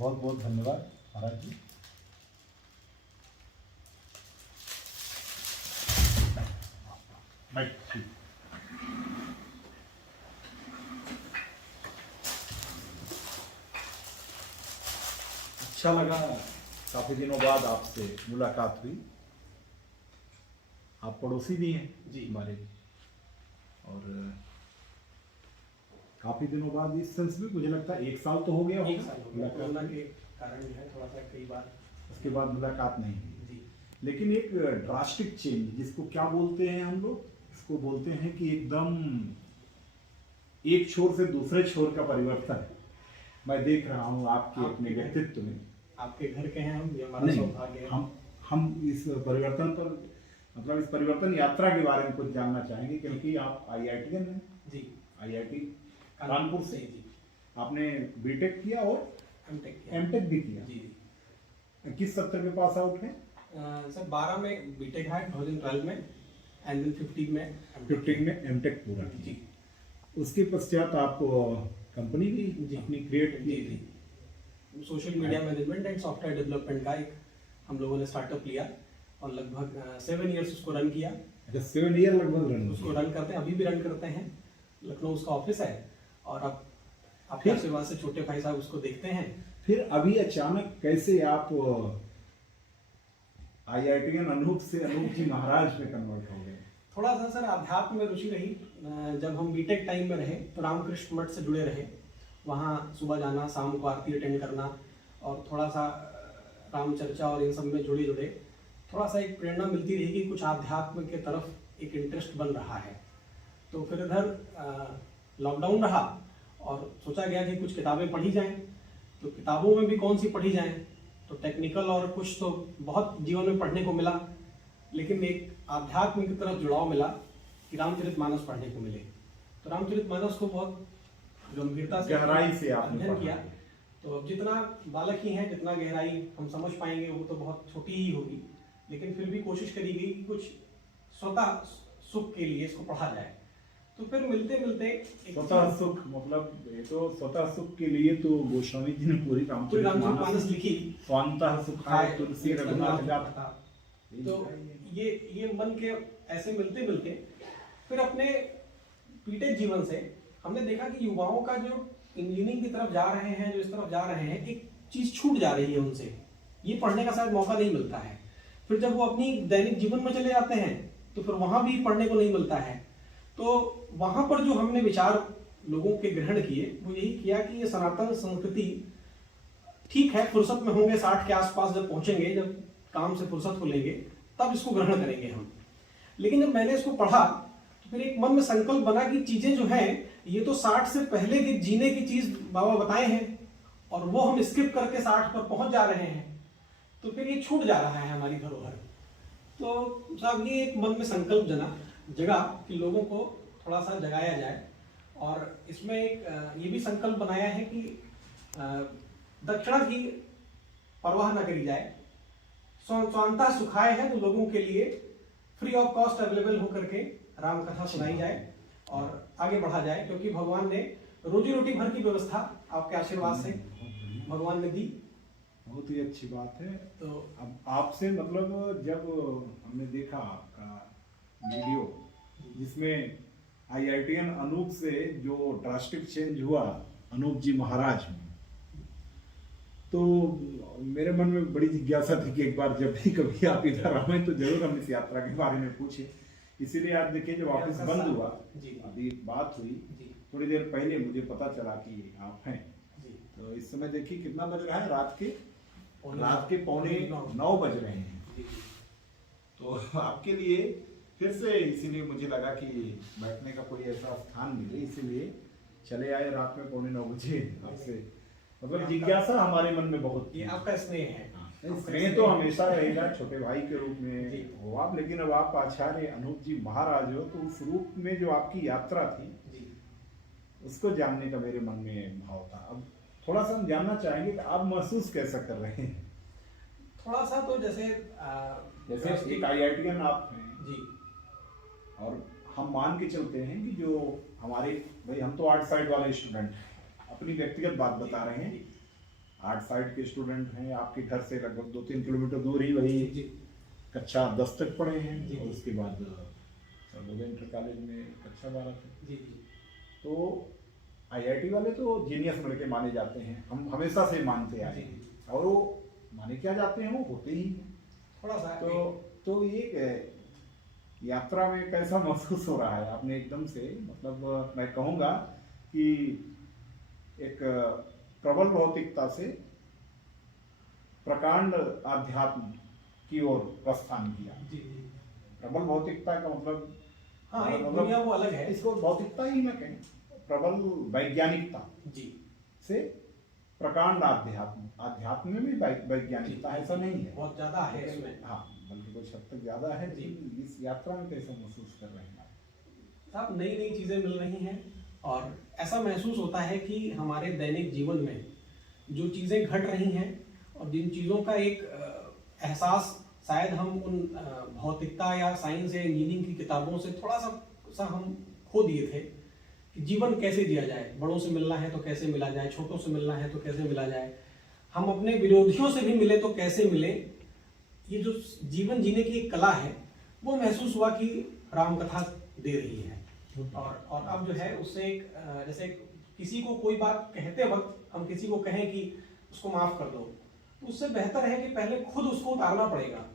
बहुत बहुत धन्यवाद महाराज जी। अच्छा लगा, काफ़ी दिनों बाद आपसे मुलाकात हुई। आप पड़ोसी भी हैं जी हमारे, और काफ़ी दिनों बाद इस सेंस में मुझे लगता है 1 साल तो हो गया एक साल हो गया, मुलाकात कोरोना हुई। के कारण जो है थोड़ा सा कई बार उसके बाद मुलाकात नहीं हुई, जी लेकिन एक ड्रास्टिक चेंज, जिसको क्या बोलते हैं हम लोग, इसको बोलते हैं कि एकदम एक छोर से दूसरे छोर का परिवर्तन मैं देख रहा हूँ आपके अपने व्यक्तित्व में। आपके घर के हैं हम, ये हमारा नहीं, सौभाग्य है। हम इस परिवर्तन पर, मतलब इस परिवर्तन यात्रा के बारे में कुछ जानना चाहेंगे, क्योंकि आप IITian हैं जी, IIT कानपुर से। जी आपने बीटेक किया और एमटेक भी किया। जी किस सत्र में पास आउट हैं? सर 12 में बीटेक है, 2012 में, एंड देन 15 में 15 में एमटेक पूरा जी। किया। उसके पश्चात आप कंपनी भी जी अपनी क्रिएट की जी जी, social media management and software development का एक हम लोगों ने स्टार्टअप लिया और लगभग 7 इयर्स उसको रन किया। अच्छा, 7 ईयर लगभग रन उसको रन करते हैं, अभी भी रन करते हैं। लखनऊ उसका ऑफिस है, और अब आपके फिर- आशीर्वाद से छोटे भाई साहब उसको देखते हैं। फिर अभी अचानक कैसे आप IITian अनूप से अनूप जी महाराज में कन्वर्ट हो गए? थोड़ा सा सर अध्यात्म में रुचि रही। जब हम बीटेक टाइम में रहे तो रामकृष्ण मठ से जुड़े रहे, वहाँ सुबह जाना, शाम को आरती अटेंड करना, और थोड़ा सा राम चर्चा और इन सब में जुड़े थोड़ा सा एक प्रेरणा मिलती रही कि कुछ आध्यात्म के तरफ एक इंटरेस्ट बन रहा है। तो फिर इधर लॉकडाउन रहा और सोचा गया कि कुछ किताबें पढ़ी जाएं। तो किताबों में भी कौन सी पढ़ी जाएं, तो टेक्निकल और कुछ तो बहुत जीवन में पढ़ने को मिला, लेकिन एक आध्यात्म की तरफ जुड़ाव मिला कि रामचरितमानस पढ़ने को मिले। तो रामचरितमानस को बहुत गंभीरता से गहराई से आपने अध्ययन पढ़ा। किया। तो अब जितना बालक ही हैं, जितना गहराई हम समझ पाएंगे वो तो बहुत छोटी ही होगी, लेकिन फिर भी कोशिश करी गई कि कुछ स्वतः सुख के लिए इसको पढ़ा जाए। तो फिर मिलते मिलते स्वतः सुख, मतलब ये तो स्वतः सुख के लिए तो गोस्वामी जी ने पूरी रामचरितमानस लिखी। स्वांतः सुखाय तुलसी रघुनाथ गाथा। तो ये मन के ऐसे मिलते मिलते फिर अपने बीटेक जीवन से हमने देखा कि युवाओं का जो इंजीनियरिंग की तरफ जा रहे हैं, जो इस तरफ जा रहे हैं, एक चीज छूट जा रही है उनसे, ये पढ़ने का शायद मौका नहीं मिलता है। फिर जब वो अपनी दैनिक जीवन में चले जाते हैं तो फिर वहां भी पढ़ने को नहीं मिलता है। तो वहां पर जो हमने विचार लोगों के ग्रहण किए वो यही किया कि ये सनातन संस्कृति ठीक है, फुर्सत में होंगे 60 के आसपास जब पहुंचेंगे, जब काम से फुर्सत हो लेंगे, तब इसको ग्रहण करेंगे हम। लेकिन जब मैंने इसको पढ़ा तो फिर एक मन में संकल्प बना कि चीजें जो हैं ये तो 60 से पहले की जीने की चीज बाबा बताए हैं, और वो हम स्किप करके 60 पर पहुंच जा रहे हैं, तो फिर ये छूट जा रहा है हमारी धरोहर। तो साहब ये एक मन में संकल्प जगा कि लोगों को थोड़ा सा जगाया जाए, और इसमें एक ये भी संकल्प बनाया है कि दक्षिणा की परवाह न करी जाए, स्वांता सुखाय है तो लोगों के लिए फ्री ऑफ कॉस्ट अवेलेबल होकर के राम कथा सुनाई जाए और आगे बढ़ा जाए, क्योंकि भगवान ने रोजी रोटी भर की व्यवस्था आपके आशीर्वाद से भगवान ने दी। बहुत ही अच्छी बात है। तो अब आपसे मतलब जब हमने देखा आपका वीडियो, जिसमें IITian अनूप से जो ड्रास्टिक चेंज हुआ अनूप जी महाराज में, तो मेरे मन में बड़ी जिज्ञासा थी कि एक बार जब भी कभी आप इधर आए तो जरूर हम इस यात्रा के बारे में पूछें। इसीलिए आज देखिए जब ऑफिस बंद हुआ, अभी बात हुई, थोड़ी देर पहले मुझे पता चला कि आप हैं। तो इस समय देखिए कितना बज रहा है, रात के 8:45 बज रहे हैं। तो आपके लिए फिर से इसीलिए मुझे लगा कि बैठने का कोई ऐसा स्थान मिले, इसीलिए चले आए रात में 8:45 बजे आपसे। मतलब जिज्ञासा हमारे मन में बहुत ये आपका स्नेह है। स्नेह तो हमेशा रहेगा, छोटे भाई के रूप में हो आप, लेकिन अब आप आचार्य अनूप जी महाराज हो, तो उस रूप में जो आपकी यात्रा थी उसको जानने का मेरे मन में भाव था। अब थोड़ा सा हम जानना चाहेंगे कि आप महसूस कैसा कर रहे हैं? थोड़ा सा तो जैसे एक IITian आप हैं जी, और हम मान के चलते हैं कि जो हमारे भाई, हम तो आर्ट साइड वाले स्टूडेंट अपनी व्यक्तिगत बात बता रहे हैं, आर्ट साइड के स्टूडेंट हैं, आपके घर से लगभग 2-3 किलोमीटर दूर ही वही जी कक्षा 10 तक पढ़े हैं जी, और जी। उसके बाद सर्वोदय इंटर कॉलेज में कक्षा 12 तक। जी जी तो आईआईटी वाले तो जीनियस लड़के माने जाते हैं, हम हमेशा से मानते आए जी, हैं, जी। और वो माने क्या जाते हैं, वो होते ही हैं। थोड़ा सा तो ये यात्रा में कैसा महसूस हो रहा है आपने एकदम से, मतलब मैं कहूँगा कि एक प्रबल भौतिकता से प्रकांड आध्यात्म की ओर प्रस्थान किया। जी जी प्रबल भौतिकता का मतलब, हाँ एक मतलब दुनिया वो अलग है। इसको भौतिकता ही ना कहें, प्रबल वैज्ञानिकता जी से प्रकांड आध्यात्म, आध्यात्म में भी वैज्ञानिकता ऐसा नहीं है, बहुत ज्यादा है लेकिन इसमें। हाँ बल्कि कुछ हद तक ज्यादा है। जी। इस यात्रा में कैसा महसूस कर रहे हैं आप? साहब नई नई चीजें मिल रही हैं और ऐसा महसूस होता है कि हमारे दैनिक जीवन में जो चीजें घट रही हैं और जिन चीजों का एक एहसास शायद हम उन भौतिकता या साइंस या इंजीनियरिंग की किताबों से थोड़ा सा हम खो दिए थे कि जीवन कैसे जिया जाए, बड़ों से मिलना है तो कैसे मिला जाए, छोटों से मिलना है तो कैसे मिला जाए, हम अपने विरोधियों से भी मिले तो कैसे मिले। ये जो जीवन जीने की एक कला है वो महसूस हुआ कि रामकथा दे रही है। और अब जो है उससे एक जैसे किसी को कोई बात कहते वक्त हम किसी को कहें कि उसको माफ कर दो, तो उससे बेहतर है कि पहले खुद उसको उतारना पड़ेगा।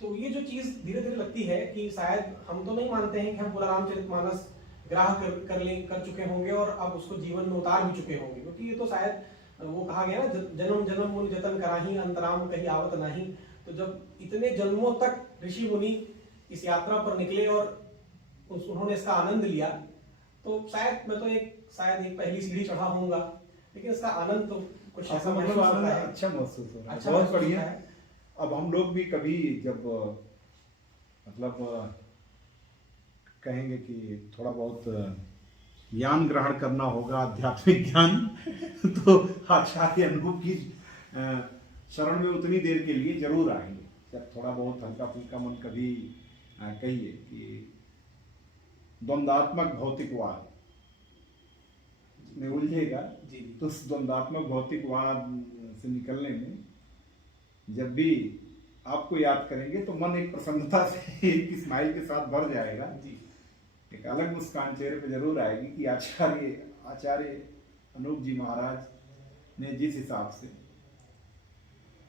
तो ये जो चीज धीरे धीरे लगती है कि शायद हम तो नहीं मानते हैं कि हम पूरा रामचरितमानस ग्राह कर चुके होंगे और अब उसको जीवन में उतार भी चुके होंगे, क्योंकि ये तो शायद वो कहा गया ना, जन्म जन्म मुनि जतन कराही अंतराम कहीं आवत नहीं। तो जब इतने जन्मों तक ऋषि मुनि इस यात्रा पर निकले और उन्होंने इसका आनंद लिया, तो शायद मैं तो शायद एक पहली सीढ़ी चढ़ा होऊंगा, लेकिन इसका आनंद तो कुछ ऐसा महसूस होता है। अच्छा महसूस हो रहा है, अच्छा बहुत महसूस बढ़िया। होता है। अब हम लोग भी कभी जब मतलब कहेंगे कि थोड़ा बहुत ज्ञान ग्रहण करना होगा, आध्यात्मिक ज्ञान तो आचार्य अनुभव की शरण में उतनी देर के लिए जरूर आएंगे, जब थोड़ा बहुत हल्का फुल्का मन कभी कहिए कि द्वंद्वात्मक भौतिकवाद में उलझेगा, जी जी तो उस द्वंद्वात्मक भौतिकवाद से निकलने में जब भी आपको याद करेंगे तो मन एक प्रसन्नता से, एक स्माइल के साथ भर जाएगा। जी एक अलग मुस्कान चेहरे पे जरूर आएगी कि आचार्य अनूप जी महाराज ने जिस हिसाब से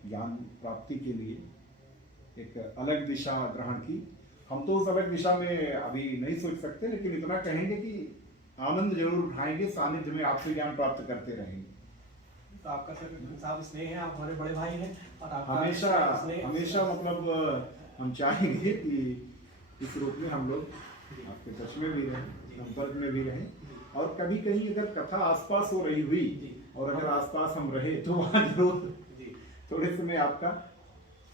ज्ञान प्राप्ति के लिए एक अलग दिशा ग्रहण की, हम तो उस अलग दिशा में अभी नहीं सोच सकते, लेकिन इतना कहेंगे कि आनंद जरूर उठाएंगे, सानिध्य में आपसे ज्ञान प्राप्त करते रहेंगे। तो आपका सर साहब स्नेह है, आप हमारे बड़े भाई हैं और आपका हमेशा स्नेह- हमेशा मतलब हम चाहेंगे कि इस रूप में हम लोग आपके टच में भी रहें, संपर्क में भी रहें, और कभी कहीं अगर कथा आसपास हो रही हुई और अगर आसपास हम रहे तो वहाँ जरूर जी थोड़े समय आपका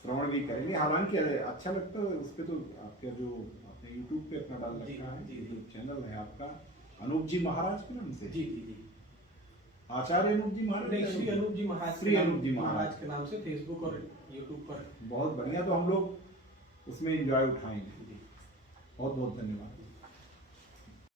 श्रवण भी करेंगे। हालांकि अच्छा लगता है उस पर, तो आपका जो आपने यूट्यूब पे अपना डाल जी, रखा है, जी, यूट्यूब चैनल है आपका अनूप जी महाराज के नाम से, जी जी जी आचार्य अनूप जी महाराज, नहीं, श्री अनूप जी महाराज श्री अनूप जी महाराज के नाम से फेसबुक और यूट्यूब पर। बहुत बढ़िया, तो हम लोग उसमें एंजॉय उठाएंगे। बहुत बहुत धन्यवाद।